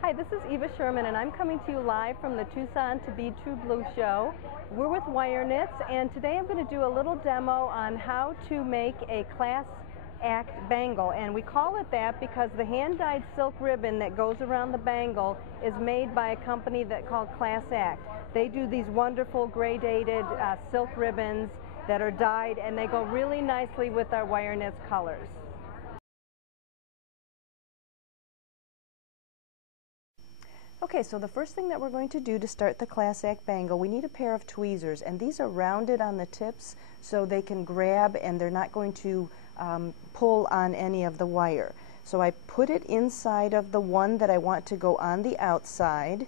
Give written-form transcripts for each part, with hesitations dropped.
Hi, this is Eva Sherman, and I'm coming to you live from the Tucson To Be True Blue show. We're with WireKnitZ, and today I'm going to do a little demo on how to make a class act bangle. And we call it that because the hand-dyed silk ribbon that goes around the bangle is made by a company called Class Act. They do these wonderful gradated silk ribbons that are dyed, and they go really nicely with our WireKnitZ colors. Okay, so the first thing that we're going to do to start the Class Act bangle, we need a pair of tweezers, and these are rounded on the tips so they can grab and they're not going to pull on any of the wire. So I put it inside of the one that I want to go on the outside,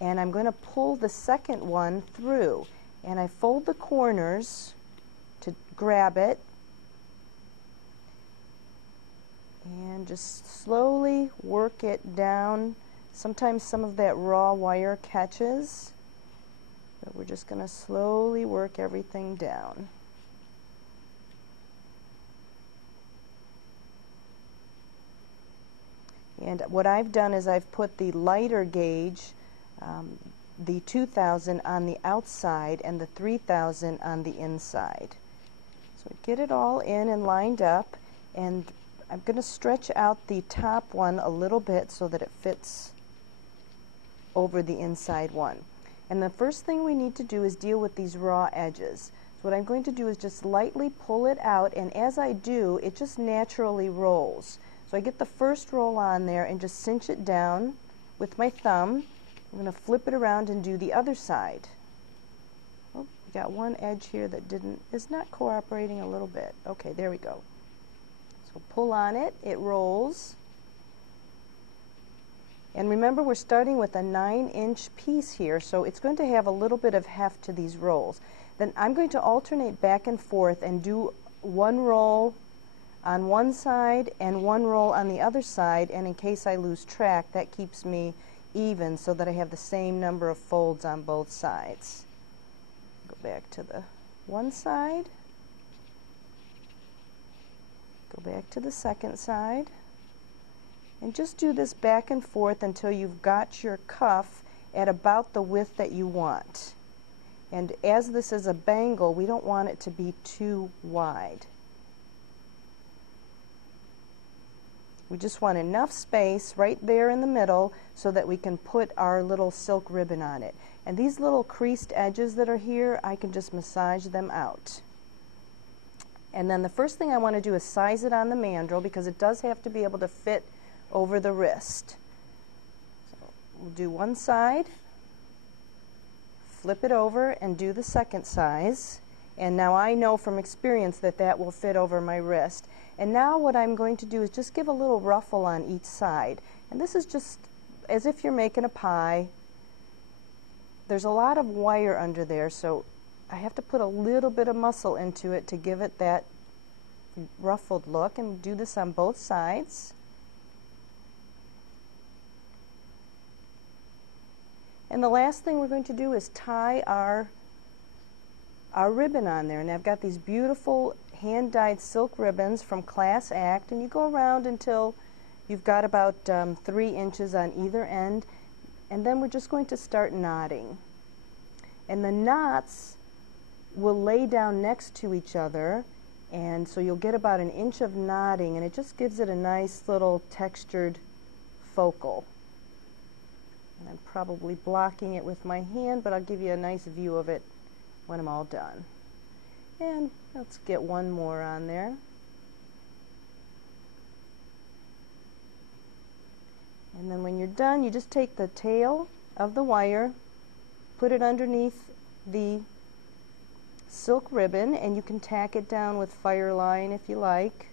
and I'm going to pull the second one through, and I fold the corners to grab it and just slowly work it down. Sometimes some of that raw wire catches, but we're just going to slowly work everything down. And what I've done is I've put the lighter gauge, the 2000 on the outside and the 3000 on the inside. So get it all in and lined up, and I'm going to stretch out the top one a little bit so that it fits over the inside one. And the first thing we need to do is deal with these raw edges. So what I'm going to do is just lightly pull it out, and as I do, it just naturally rolls. So I get the first roll on there and just cinch it down with my thumb. I'm going to flip it around and do the other side. Oh, we got one edge here that is not cooperating a little bit. Okay, there we go. So pull on it, it rolls. And remember, we're starting with a 9-inch piece here, so it's going to have a little bit of heft to these rolls. Then I'm going to alternate back and forth and do one roll on one side and one roll on the other side, and in case I lose track, that keeps me even so that I have the same number of folds on both sides. Go back to the one side, go back to the second side, and just do this back and forth until you've got your cuff at about the width that you want. And as this is a bangle, we don't want it to be too wide. We just want enough space right there in the middle so that we can put our little silk ribbon on it. And these little creased edges that are here, I can just massage them out. And then the first thing I want to do is size it on the mandrel, because it does have to be able to fit over the wrist. So we'll do one side, flip it over, and do the second size. And now I know from experience that that will fit over my wrist. And now what I'm going to do is just give a little ruffle on each side. And this is just as if you're making a pie. There's a lot of wire under there, so I have to put a little bit of muscle into it to give it that ruffled look, and do this on both sides. And the last thing we're going to do is tie our ribbon on there. And I've got these beautiful hand-dyed silk ribbons from Class Act, and you go around until you've got about 3 inches on either end, and then we're just going to start knotting. And the knots will lay down next to each other, and so you'll get about 1 inch of knotting, and it just gives it a nice little textured focal. And I'm probably blocking it with my hand, but I'll give you a nice view of it when I'm all done. And let's get one more on there. And then when you're done, you just take the tail of the wire, put it underneath the silk ribbon, and you can tack it down with fire line if you like.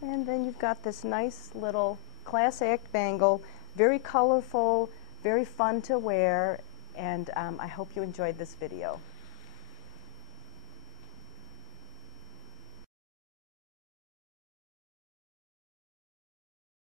And then you've got this nice little Class Act bangle, very colorful, very fun to wear, and I hope you enjoyed this video.